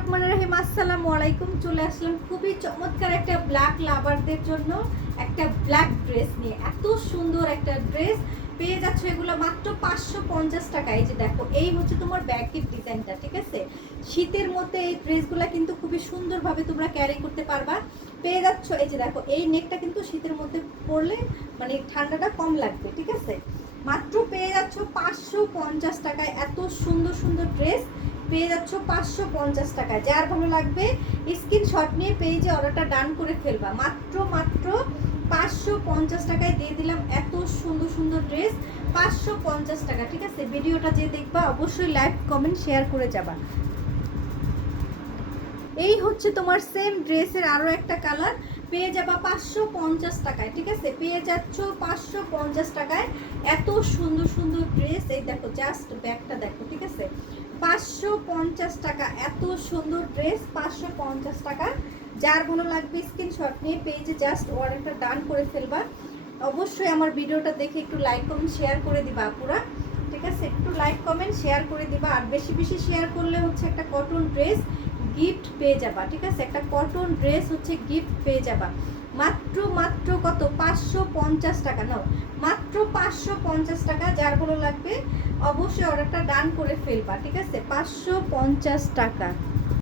রহমানির রহিম। আসসালামু আলাইকুম। চলে আসলাম খুবই চমৎকার একটা ব্ল্যাক লাভারদের জন্য একটা ব্ল্যাক ড্রেস নিয়ে। এত সুন্দর একটা ড্রেস পেয়ে যাচ্ছ এগুলো মাত্র 550 টাকা। এই যে দেখো, এই হচ্ছে তোমার ব্যাকের ডিজাইনটা, ঠিক আছে? শীতের মধ্যে এই ড্রেসগুলো কিন্তু খুবই সুন্দরভাবে তোমরা ক্যারি করতে পারবা। পেয়ে যাচ্ছ, এই যে দেখো, এই নেকটা কিন্তু শীতের মধ্যে পরলে মানে ঠান্ডাটা কম লাগবে, ঠিক আছে? মাত্র পেয়ে যাচ্ছ 550 টাকায় এত সুন্দর সুন্দর ড্রেস পেয়ে যাচ্ছ 550 টাকায়। যার ভালো লাগবে স্ক্রিনশট নিয়ে পেজে অর্ডারটা ডান করে ফেলবা। মাত্র মাত্র 550 টাকায় দিয়ে দিলাম এত সুন্দর সুন্দর ড্রেস, 550 টাকা, ঠিক আছে? ভিডিওটা যে দেখবা অবশ্যই লাইক কমেন্ট শেয়ার করে যাবা। এই হচ্ছে তোমার সেম ড্রেসের আরও একটা কালার, পেয়ে যাবা 550 টাকায়, ঠিক আছে? পেয়ে যাচ্ছ 550 টাকায় এত সুন্দর সুন্দর ড্রেস। এই দেখো, জাস্ট ব্যাগটা দেখো, ঠিক আছে? 550 টাকা এত সুন্দর ড্রেস, 550 টাকা। যার ভালো লাগবে স্ক্রিনশট নিয়ে পেজে জাস্ট অর্ডারটা ডান করে ফেলবা। অবশ্যই আমার ভিডিওটা দেখে একটু লাইক কমেন্ট শেয়ার করে দিবা আপুরা, ঠিক আছে? একটু লাইক কমেন্ট শেয়ার করে দিবা। আর বেশি বেশি শেয়ার করলে হচ্ছে একটা কটন ড্রেস গিফট পেয়ে যাবা, ঠিক আছে? একটা কটন ড্রেস হচ্ছে গিফট পেয়ে যাবা। মাত্র মাত্র কত? 550 টাকা। নাও, মাত্র 550 টাকা। যার ভালো লাগবে অবশ্যই অর্ডারটা ডান করে ফেলবা, ঠিক আছে? 550 টাকা।